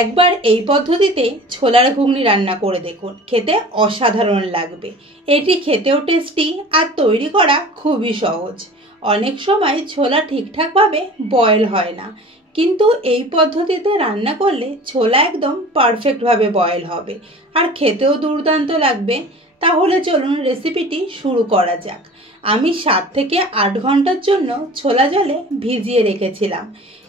একবার এই পদ্ধতিতে ছোলার ঘুগনি রান্না করে দেখুন, খেতে অসাধারণ লাগবে। এটি খেতেও টেস্টি আর তৈরি করা খুবই সহজ। অনেক সময় ছোলা ঠিকঠাকভাবে বয়েল হয় না, কিন্তু এই পদ্ধতিতে রান্না করলে ছোলা একদম পারফেক্টভাবে বয়েল হবে আর খেতেও দুর্দান্ত লাগবে। তাহলে চলুন রেসিপিটি শুরু করা যাক। আমি 7 থেকে 8 ঘন্টার জন্য ছোলা জলে ভিজিয়ে রেখেছিলাম।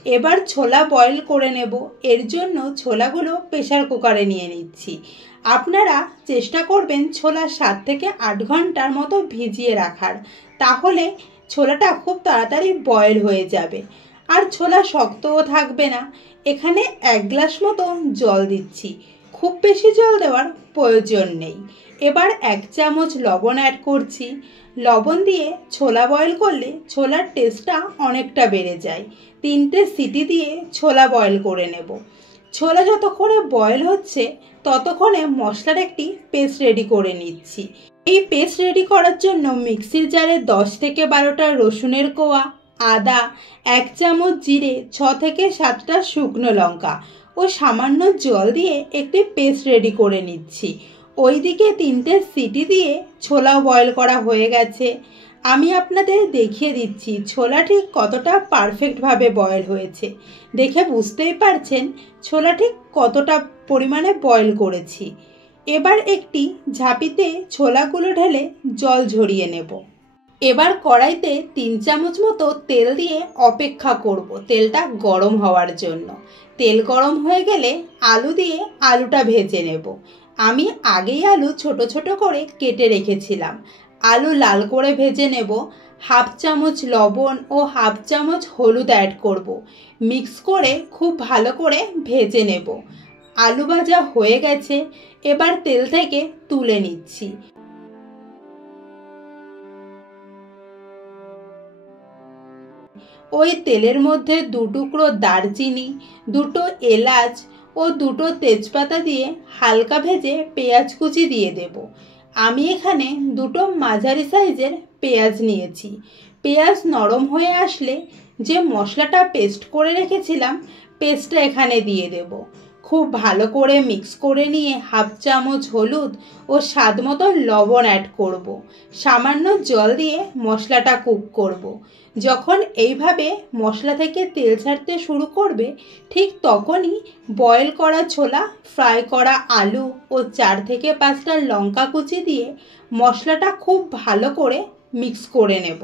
এবার ছোলা বয়েল করে নেব। এর জন্য ছোলাগুলো প্রেসার কুকারে নিয়ে নিচ্ছি। আপনারা চেষ্টা করবেন ছোলা 7 থেকে 8 ঘন্টার মতো ভিজিয়ে রাখার, তাহলে ছোলাটা খুব তাড়াতাড়ি বয়েল হয়ে যাবে আর ছোলা শক্তও থাকবে না। এখানে 1 গ্লাস মতো জল দিচ্ছি, খুব বেশি জল দেওয়ার প্রয়োজন নেই। এবার 1 চামচ লবণ অ্যাড করছি। লবণ দিয়ে ছোলা বয়েল করলে ছোলার টেস্টটা অনেকটা বেড়ে যায়। 3টে সিটি দিয়ে ছোলা বয়েল করে নেব। ছোলা যতক্ষণে বয়েল হচ্ছে ততক্ষণে মশলার একটি পেস্ট রেডি করে নিচ্ছি। এই পেস্ট রেডি করার জন্য মিক্সির জারে 10 থেকে 12টা রসুনের কোয়া, আদা, 1 চামচ জিরে, 6 থেকে 7টা শুকনো লঙ্কা ও সামান্য জল দিয়ে একটি পেস্ট রেডি করে নিচ্ছি। ওইদিকে 3টে সিটি দিয়ে ছোলাও বয়েল করা হয়ে গেছে। আমি আপনাদের দেখিয়ে দিচ্ছি ছোলা ঠিক কতটা পারফেক্টভাবে বয়েল হয়েছে। দেখে বুঝতেই পারছেন ছোলা ঠিক কতটা পরিমাণে বয়েল করেছি। এবার একটি ঝাঁপিতে ছোলাগুলো ঢেলে জল ঝরিয়ে নেব। এবার কড়াইতে 3 চামচ মতো তেল দিয়ে অপেক্ষা করব তেলটা গরম হওয়ার জন্য। তেল গরম হয়ে গেলে আলু দিয়ে আলুটা ভেজে নেব। আমি আগেই আলু ছোট ছোট করে কেটে রেখেছিলাম। আলু লাল করে ভেজে নেব। 1/2 চামচ লবণ ও 1/2 চামচ হলুদ অ্যাড করব। মিক্স করে খুব ভালো করে ভেজে নেব। আলু ভাজা হয়ে গেছে, এবার তেল থেকে তুলে নিচ্ছি। ওই তেলের মধ্যে 2 টুকরো দারচিনি, 2টো এলাচ ও 2টো তেজপাতা দিয়ে হালকা ভেজে পেঁয়াজ কুচি দিয়ে দেব। আমি এখানে 2টো মাঝারি সাইজের পেঁয়াজ নিয়েছি। পেঁয়াজ নরম হয়ে আসলে যে মশলাটা পেস্ট করে রেখেছিলাম পেস্টটা এখানে দিয়ে দেব। খুব ভালো করে মিক্স করে নিয়ে 1/2 চামচ হলুদ ও স্বাদ মতো লবণ অ্যাড করব। সামান্য জল দিয়ে মশলাটা কুক করব। যখন এইভাবে মশলা থেকে তেল ছাড়তে শুরু করবে ঠিক তখনই বয়েল করা ছোলা, ফ্রাই করা আলু ও 4 থেকে 5টা লঙ্কা কুচি দিয়ে মশলাটা খুব ভালো করে মিক্স করে নেব।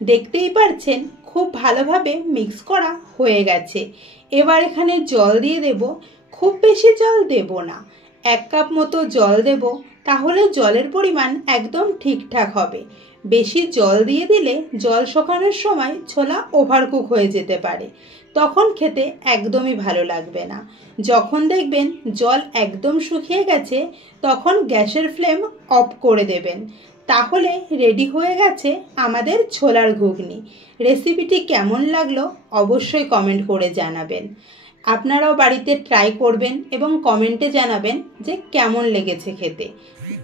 দেখতেই পাচ্ছেন খুব ভালোভাবে মিক্স করা হয়ে গেছে। এবার এখানে জল দিয়ে দেব। খুব বেশি জল দেব না, 1 কাপ মতো জল দেব, তাহলে জলের পরিমাণ একদম ঠিকঠাক হবে। বেশি জল দিয়ে দিলে জল শুকানোর সময় ছোলা ওভারকুক হয়ে যেতে পারে, তখন খেতে একদমই ভালো লাগবে না। যখন দেখবেন জল একদম শুকিয়ে গেছে তখন গ্যাসের ফ্লেম অফ করে দেবেন। তাহলে রেডি হয়ে গেছে আমাদের ছোলার ঘুগনি। রেসিপিটি কেমন লাগলো অবশ্যই কমেন্ট করে জানাবেন। আপনারাও বাড়িতে ট্রাই করবেন এবং কমেন্টে জানাবেন যে কেমন লেগেছে খেতে।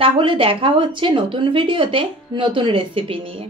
তাহলে দেখা হচ্ছে নতুন ভিডিওতে নতুন রেসিপি নিয়ে।